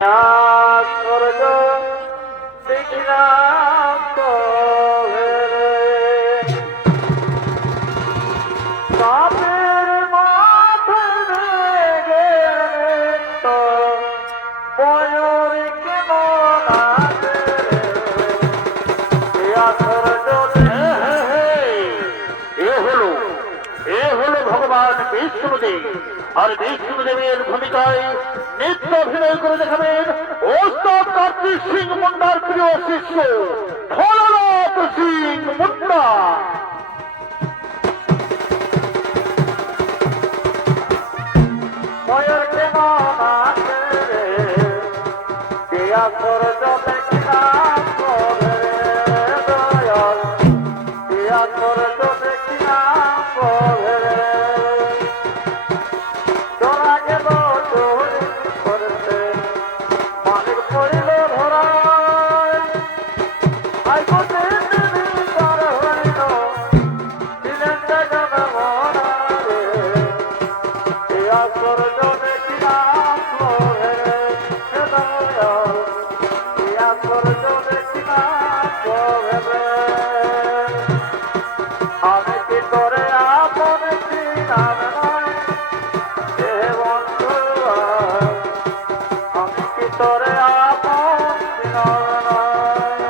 স্বর্গ দেখিলাম বাপের মাথায় তো বয়র কেমন আছে এ হলো ভগবান বিষ্ণুদেব। আর বিষ্ণুদেবের ভূমিকায় নৃত্য অভিনয় করে দেখাবেন ওস্তাদ কার্তিক সিং মুন্ডার প্রিয় শিষ্য ভোলানাথ সিং মুন্ডা। ময়ূর কেমন আছে দিয়া সূর্য দেখিলাম রে দয়াল, দিয়া সূর্য দেখিলাম রে তোরা গেল চুরি করতে মালিক পড়িল ধরায় আই কোটে তার হইল দিলেন জগৎ মরা রে দিয়া সূর্য দেখিলাম রে দয়াল, দিয়া সূর্য দেখিলাম রে আমি কি করে আপন চিনাম নয় হে বন্ধু, আমি কি তোরে আপন চিনাম নয়,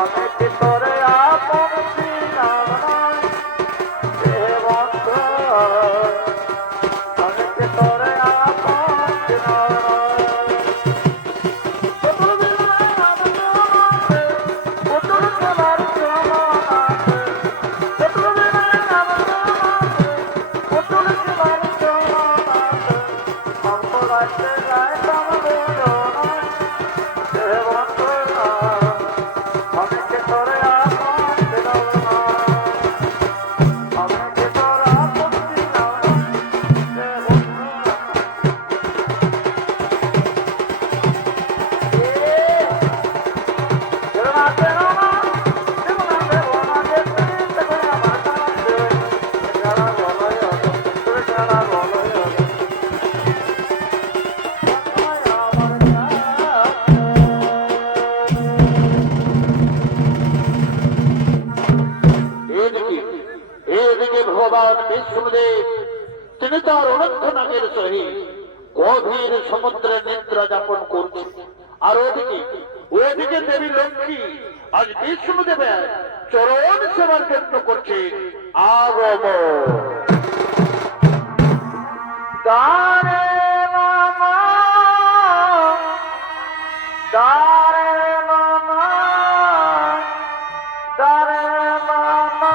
আমি কি তোরে আপন চিনাম নয় হে বন্ধু, আমি কি তোরে আপন চিনাম নয়। ভগবান বিষ্ণুদেব তিনি তার অনন্ত নামের সহিত গভীর সমুদ্রে নিদ্রা যাপন করছে। আর ওদিকে দেবী লক্ষ্মী আজ বিষ্ণুদেবের চরণ সেবার যত্ন করছে। আগম দারে মামা দারে মামা দারে মামা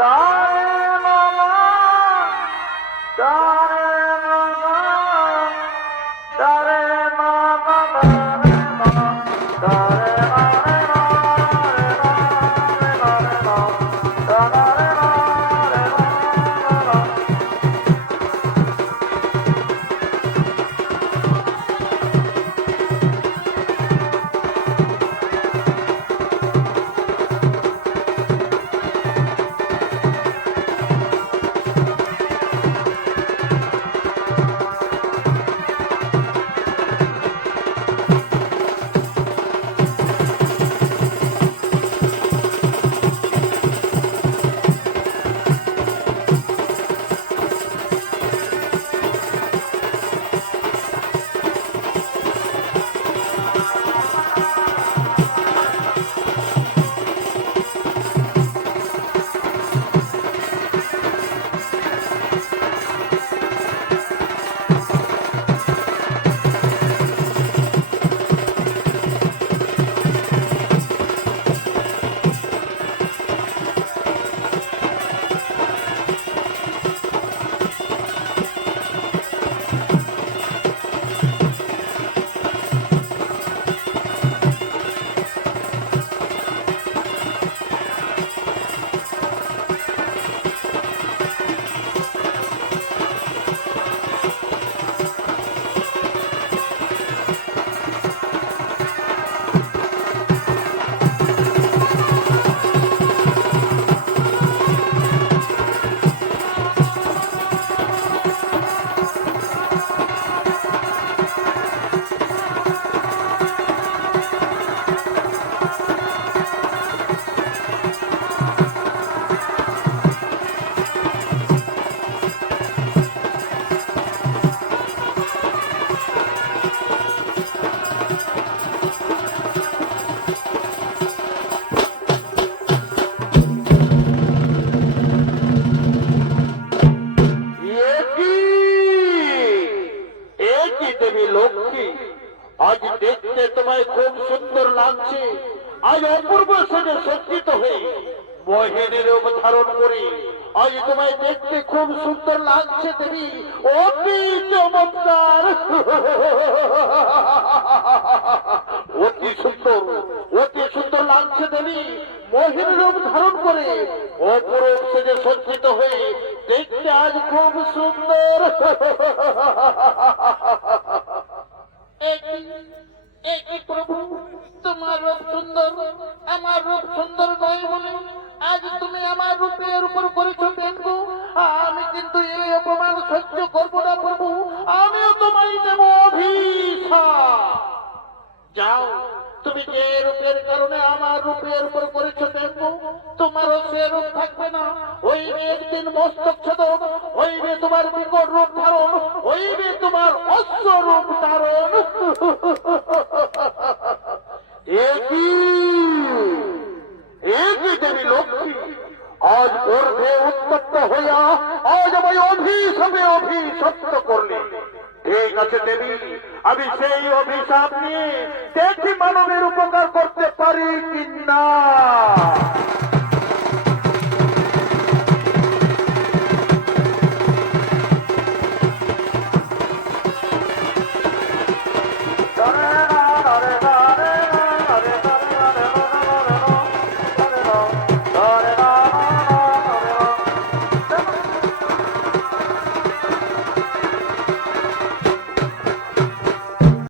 দারে মামা দারে মামা দারে মামা দারে মামা দারে দেবী লক্ষ্মী, আজ দেখতে তোমায় খুব সুন্দর লাগছে। আজ অপূর্ব সেজে সজ্জিত হয়ে মহিনের রূপ ধারণ করে আজ তোমায় দেখতে খুব সুন্দর লাগছে দেবী, অতি চমৎকার, অতি সুন্দর, অতি সুন্দর লাগছে দেবী। মহির রূপ ধারণ করে অপরূপ সেজে সজ্জিত হয়ে দেখতে আজ খুব সুন্দর। একই প্রভু, তোমার রূপ সুন্দর, আমার রূপ সুন্দর নয় বলে আজ তুমি আমার রূপের উপর করেছো দেখবো। আমি কিন্তু এই অপমান সহ্য করবো না প্রভু, আমিও তোমায় দেব অভিশাপ। যাও, তুমি যে রূপের কারণে আমার রূপের উপর করেছো দেখবো, তোমারও সে রূপ থাকবে না। হইবে একদিন মস্তক ছেদন, হইবে তোমার বিকট রূপ ধারণ, হইবে তোমার অশ্ব রূপ ধারণ। একই দেবী লক্ষ্মী, আজ গর্ভে উত্তপ্ত হইয়া আজ আমায় অভিশাপে অভিশপ্ত করলে। ঠিক আছে দেবী, আমি সেই অভিশাপ নিয়ে দেখি মানবের উপকার করতে পারি কিনা।